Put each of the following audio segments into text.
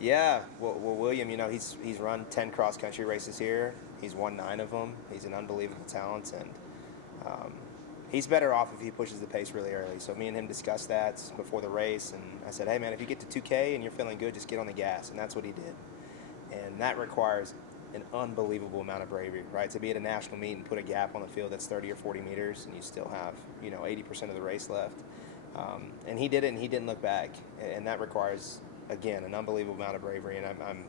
Yeah, well, William, he's run 10 cross country races here. He's won 9 of them. He's an unbelievable talent, and um, he's better off if he pushes the pace really early. So me and him discussed that before the race, and I said, hey man, if you get to 2K and you're feeling good, just get on the gas, and that's what he did. And that requires an unbelievable amount of bravery, right? To be at a national meet and put a gap on the field that's 30 or 40 meters, and you still have 80% of the race left. And he did it, and he didn't look back, and that requires again an unbelievable amount of bravery. And I'm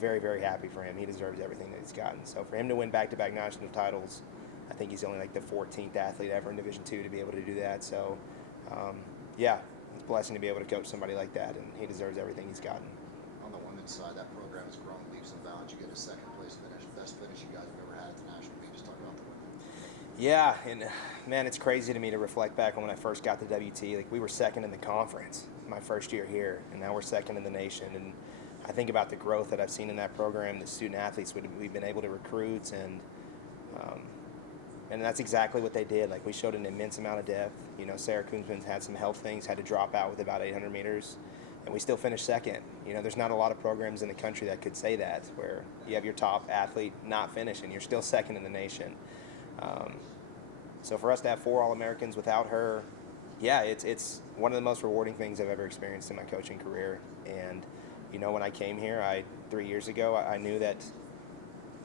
very, very happy for him. He deserves everything that he's gotten. So for him to win back-to-back national titles, I think he's only like the 14th athlete ever in Division II to be able to do that. So, yeah, it's a blessing to be able to coach somebody like that, and he deserves everything he's gotten. On the women's side, that program has grown leaps and bounds. You get a second place finish, best finish you guys have ever had at the national meet. Just talk about the women. Yeah, and man, it's crazy to me to reflect back on when I first got to WT. Like, we were second in the conference my first year here, and now we're second in the nation. And I think about the growth that I've seen in that program, the student athletes we've been able to recruit, um, and that's exactly what they did. Like, we showed an immense amount of depth. Sarah Koonsman's had some health things, had to drop out with about 800 meters, and we still finished second. There's not a lot of programs in the country that could say that, where you have your top athlete not finish and you're still second in the nation. Um, so for us to have 4 All-Americans without her, yeah, it's one of the most rewarding things I've ever experienced in my coaching career. And when I came here, 3 years ago, I knew that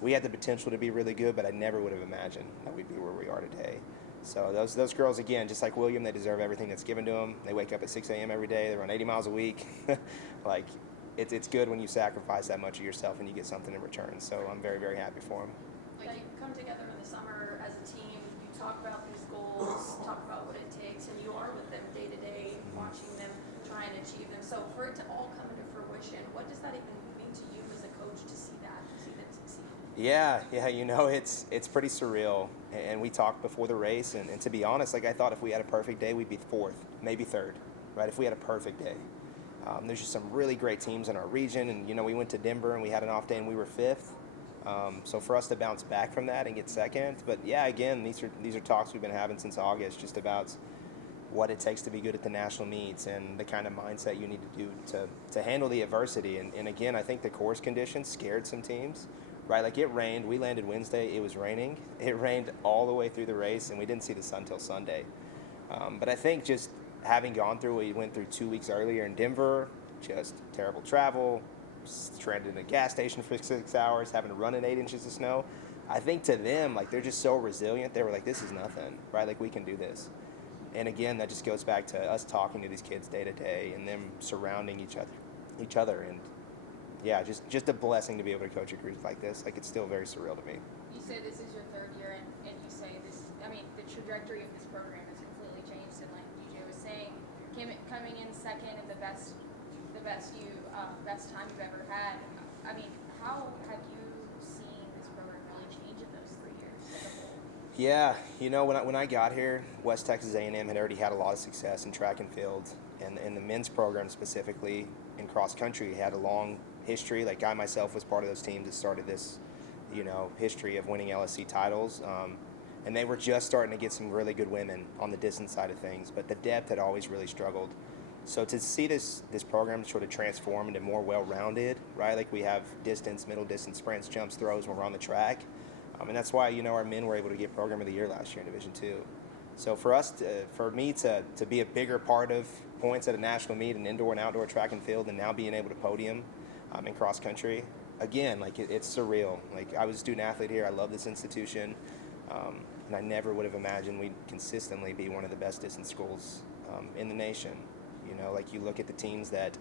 we had the potential to be really good, but I never would have imagined that we'd be where we are today. So those girls, again, just like William, they deserve everything that's given to them. They wake up at 6 a.m. every day. They run 80 miles a week. Like, it's good when you sacrifice that much of yourself and you get something in return. So I'm very, very happy for them. Like, you come together in the summer as a team, you talk about these goals, talk about what it takes, and you are with them day to day, watching them try and achieve them. So for it to all come into fruition, what does that even mean to you as a coach to see that, to see them succeed? Yeah, it's pretty surreal. And we talked before the race, and to be honest, like, I thought if we had a perfect day, we'd be 4th, maybe 3rd, right? If we had a perfect day. There's just some really great teams in our region, and we went to Denver and we had an off day and we were 5th. So for us to bounce back from that and get second, but yeah, again, these are talks we've been having since August, just about what it takes to be good at the national meets and the kind of mindset you need to do to handle the adversity. And again, I think the course conditions scared some teams, right? Like, it rained. We landed Wednesday. It was raining. It rained all the way through the race, and we didn't see the sun till Sunday. But I think just having gone through what we went through 2 weeks earlier in Denver, just terrible travel, stranded in a gas station for 6 hours, having to run in 8 inches of snow. I think to them, like, they're just so resilient. They were like, this is nothing, right? Like, we can do this. And again, that just goes back to us talking to these kids day to day and them surrounding each other. And yeah, just a blessing to be able to coach a group like this. Like, it's still very surreal to me. You say this is your 3rd year, and you say this, I mean, the trajectory of this program has completely changed. And like DJ was saying, coming in second and the best time you've ever had. I mean, how have you seen this program really change in those 3 years as a whole? Yeah, when I got here, West Texas A&M had already had a lot of success in track and field, and in the men's program specifically in cross country had a long history. Like, I myself was part of those teams that started this, history of winning LSC titles. And they were just starting to get some really good women on the distance side of things, but the depth had always really struggled. So to see this program sort of transform into more well-rounded, right? Like, we have distance, middle distance, sprints, jumps, throws when we're on the track. And that's why, our men were able to get Program of the Year last year in Division II. So for me to be a bigger part of points at a national meet in indoor and outdoor track and field, and now being able to podium in cross country, again, like, it's surreal. Like, I was a student athlete here. I love this institution. And I never would have imagined we'd consistently be one of the best distance schools in the nation. Like, you look at the teams that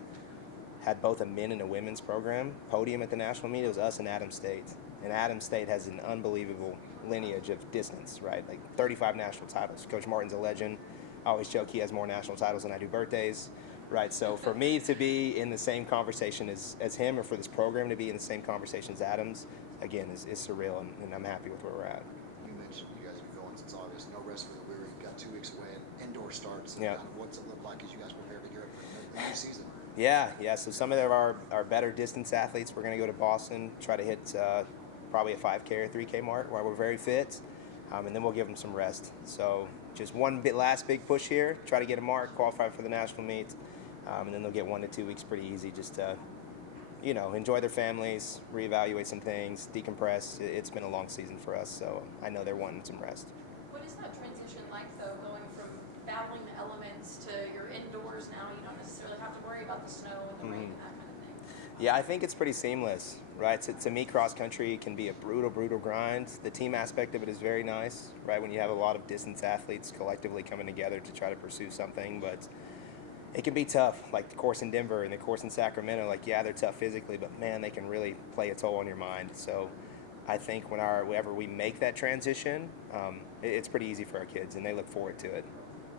had both a men and a women's program podium at the national meet. It was us and Adams State. And Adams State has an unbelievable lineage of distance, right? Like, 35 national titles. Coach Martin's a legend. I always joke he has more national titles than I do birthdays, right? So for me to be in the same conversation as him, or for this program to be in the same conversation as Adams, again, is surreal, and I'm happy with where we're at. You mentioned you guys have been going since August. No rest for the weary. You've got 2 weeks away. Indoor starts. Yeah. Kind of what's it look like as you guys prepare to gear up for the new season? Yeah. So some of our better distance athletes, we're going to go to Boston, try to hit probably a 5K or 3K mark where we're very fit, and then we'll give them some rest. So just last big push here, try to get a mark, qualify for the national meet, and then they'll get 1 to 2 weeks pretty easy just to enjoy their families, reevaluate some things, decompress. It's been a long season for us, so I know they're wanting some rest. What is that transition like, though, going from battling the elements to you're indoors now? You don't necessarily have to worry about the snow and the rain and that kind of thing. Yeah, I think it's pretty seamless, right? To me, cross country can be a brutal grind. The team aspect of it is very nice, right? When you have a lot of distance athletes collectively coming together to try to pursue something, but it can be tough. Like the course in Denver and the course in Sacramento, like, yeah, they're tough physically, but man, they can really play a toll on your mind. So I think whenever we make that transition, it's pretty easy for our kids, and they look forward to it.